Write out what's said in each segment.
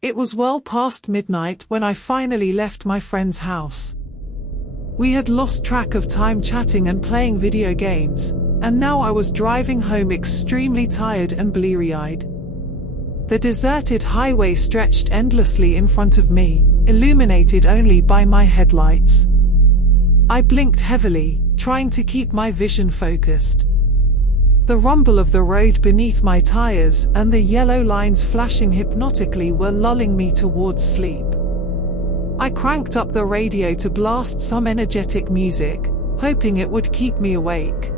It was well past midnight when I finally left my friend's house. We had lost track of time chatting and playing video games, and now I was driving home extremely tired and bleary-eyed. The deserted highway stretched endlessly in front of me, illuminated only by my headlights. I blinked heavily, trying to keep my vision focused. The rumble of the road beneath my tires and the yellow lines flashing hypnotically were lulling me towards sleep. I cranked up the radio to blast some energetic music, hoping it would keep me awake.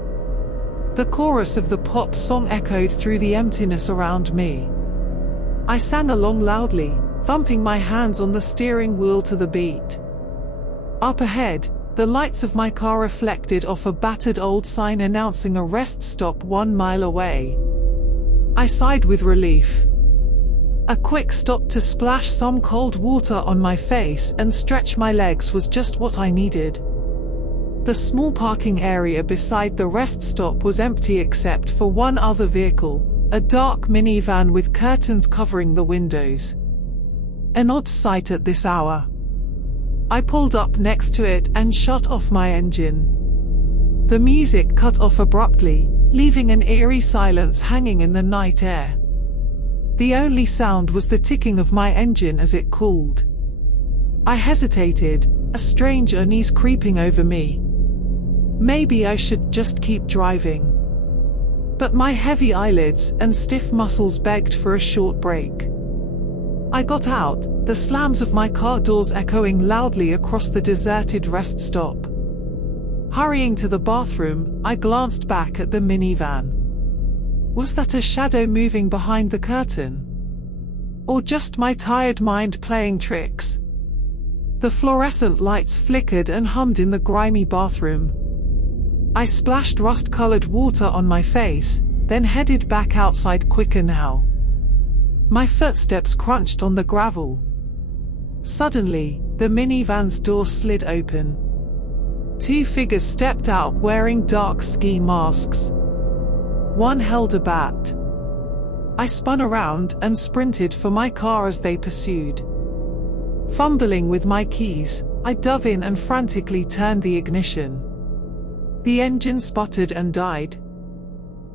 The chorus of the pop song echoed through the emptiness around me. I sang along loudly, thumping my hands on the steering wheel to the beat. Up ahead, the lights of my car reflected off a battered old sign announcing a rest stop 1 mile away. I sighed with relief. A quick stop to splash some cold water on my face and stretch my legs was just what I needed. The small parking area beside the rest stop was empty except for one other vehicle, a dark minivan with curtains covering the windows. An odd sight at this hour. I pulled up next to it and shut off my engine. The music cut off abruptly, leaving an eerie silence hanging in the night air. The only sound was the ticking of my engine as it cooled. I hesitated, a strange unease creeping over me. Maybe I should just keep driving. But my heavy eyelids and stiff muscles begged for a short break. I got out, the slams of my car doors echoing loudly across the deserted rest stop. Hurrying to the bathroom, I glanced back at the minivan. Was that a shadow moving behind the curtain? Or just my tired mind playing tricks? The fluorescent lights flickered and hummed in the grimy bathroom. I splashed rust-colored water on my face, then headed back outside quicker now. My footsteps crunched on the gravel. Suddenly, the minivan's door slid open. Two figures stepped out wearing dark ski masks. One held a bat. I spun around and sprinted for my car as they pursued. Fumbling with my keys, I dove in and frantically turned the ignition. The engine sputtered and died.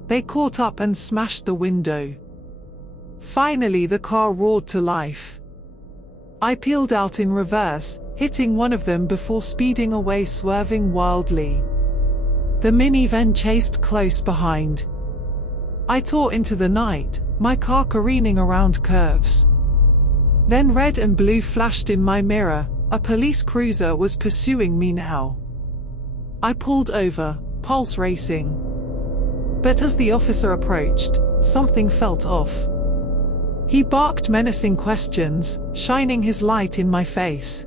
They caught up and smashed the window. Finally, the car roared to life. I peeled out in reverse, hitting one of them before speeding away, swerving wildly. The minivan chased close behind. I tore into the night, my car careening around curves. Then red and blue flashed in my mirror, a police cruiser was pursuing me now. I pulled over, pulse racing. But as the officer approached, something felt off. He barked menacing questions, shining his light in my face.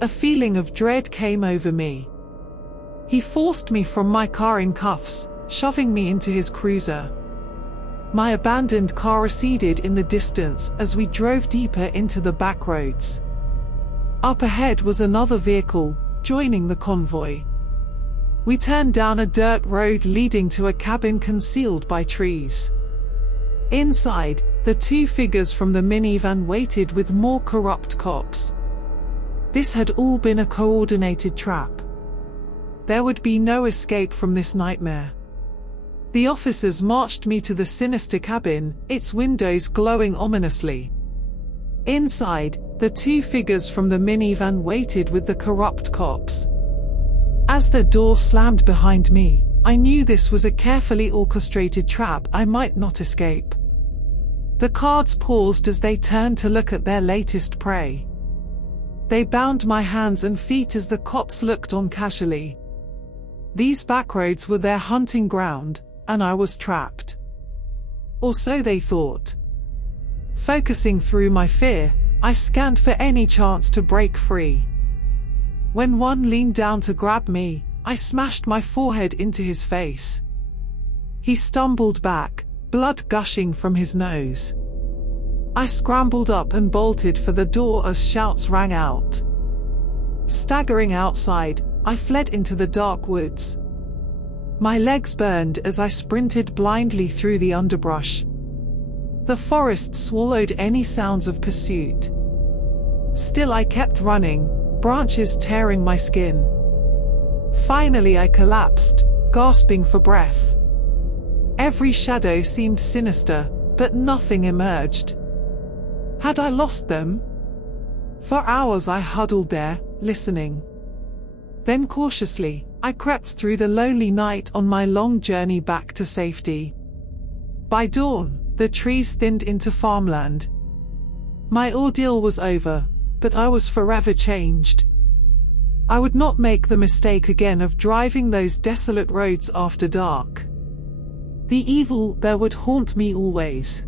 A feeling of dread came over me. He forced me from my car in cuffs, shoving me into his cruiser. My abandoned car receded in the distance as we drove deeper into the backroads. Up ahead was another vehicle, joining the convoy. We turned down a dirt road leading to a cabin concealed by trees. Inside, the two figures from the minivan waited with more corrupt cops. This had all been a coordinated trap. There would be no escape from this nightmare. The officers marched me to the sinister cabin, its windows glowing ominously. Inside, the two figures from the minivan waited with the corrupt cops. As the door slammed behind me, I knew this was a carefully orchestrated trap I might not escape. The guards paused as they turned to look at their latest prey. They bound my hands and feet as the cops looked on casually. These backroads were their hunting ground, and I was trapped. Or so they thought. Focusing through my fear, I scanned for any chance to break free. When one leaned down to grab me, I smashed my forehead into his face. He stumbled back, blood gushing from his nose. I scrambled up and bolted for the door as shouts rang out. Staggering outside, I fled into the dark woods. My legs burned as I sprinted blindly through the underbrush. The forest swallowed any sounds of pursuit. Still I kept running, branches tearing my skin. Finally I collapsed, gasping for breath. Every shadow seemed sinister, but nothing emerged. Had I lost them? For hours I huddled there, listening. Then cautiously, I crept through the lonely night on my long journey back to safety. By dawn, the trees thinned into farmland. My ordeal was over, but I was forever changed. I would not make the mistake again of driving those desolate roads after dark. The evil there would haunt me always.